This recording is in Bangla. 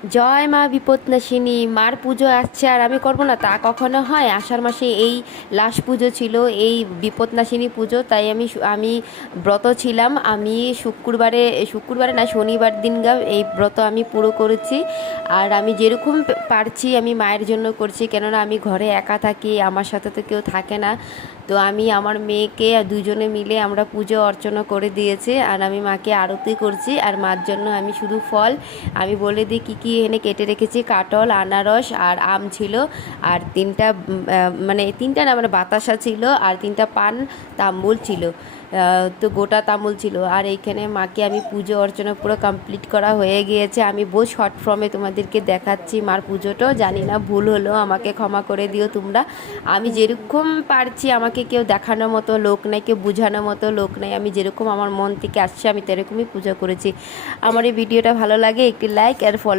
জয় মা বিপদনাশিনী। মার পুজো আসছে আর আমি করব না তা কখনো হয়? আষাঢ় মাসে এই লাস্ট পুজো ছিল, এই বিপদনাশিনী পুজো, তাই আমি ব্রত ছিলাম। আমি শুক্রবারে না, শনিবার দিনগা এই ব্রত আমি পুরো করেছি। আর আমি যেরকম পারছি আমি মায়ের জন্য করছি, কেননা আমি ঘরে একা থাকি, আমার সাথে তো কেউ থাকে না। তো আমি আমার মেয়েকে দুজনে মিলে আমরা পুজো অর্চনা করে দিয়েছি, আর আমি মাকে আরতি করছি। আর মার জন্য আমি শুধু ফল আমি বলে দিই কী কী এনে কেটে রেখেছি। কাঁঠাল, আনারস আর আম ছিল, আর তিনটা মানে তিনটা না, মানে বাতাসা ছিল, আর তিনটা পান তাম্বুল ছিল। তো গোটা তামুল ছিল। আর এইখানে মাকে আমি পুজো অর্চনা পুরো কমপ্লিট করা হয়ে গিয়েছে। আমি বহু শর্ট ফর্মে তোমাদেরকে দেখাচ্ছি মার পুজোটা। জানি না, ভুল হলো আমাকে ক্ষমা করে দিও তোমরা। আমি যেরকম পারছি, আমাকে কেউ দেখানোর মতো লোক নেই, কেউ বোঝানোর মতো লোক নেই। আমি যেরকম আমার মন থেকে আসছে আমি সেরকমই পুজো করেছি। আমার এই ভিডিওটা ভালো লাগে একটি লাইক আর ফলো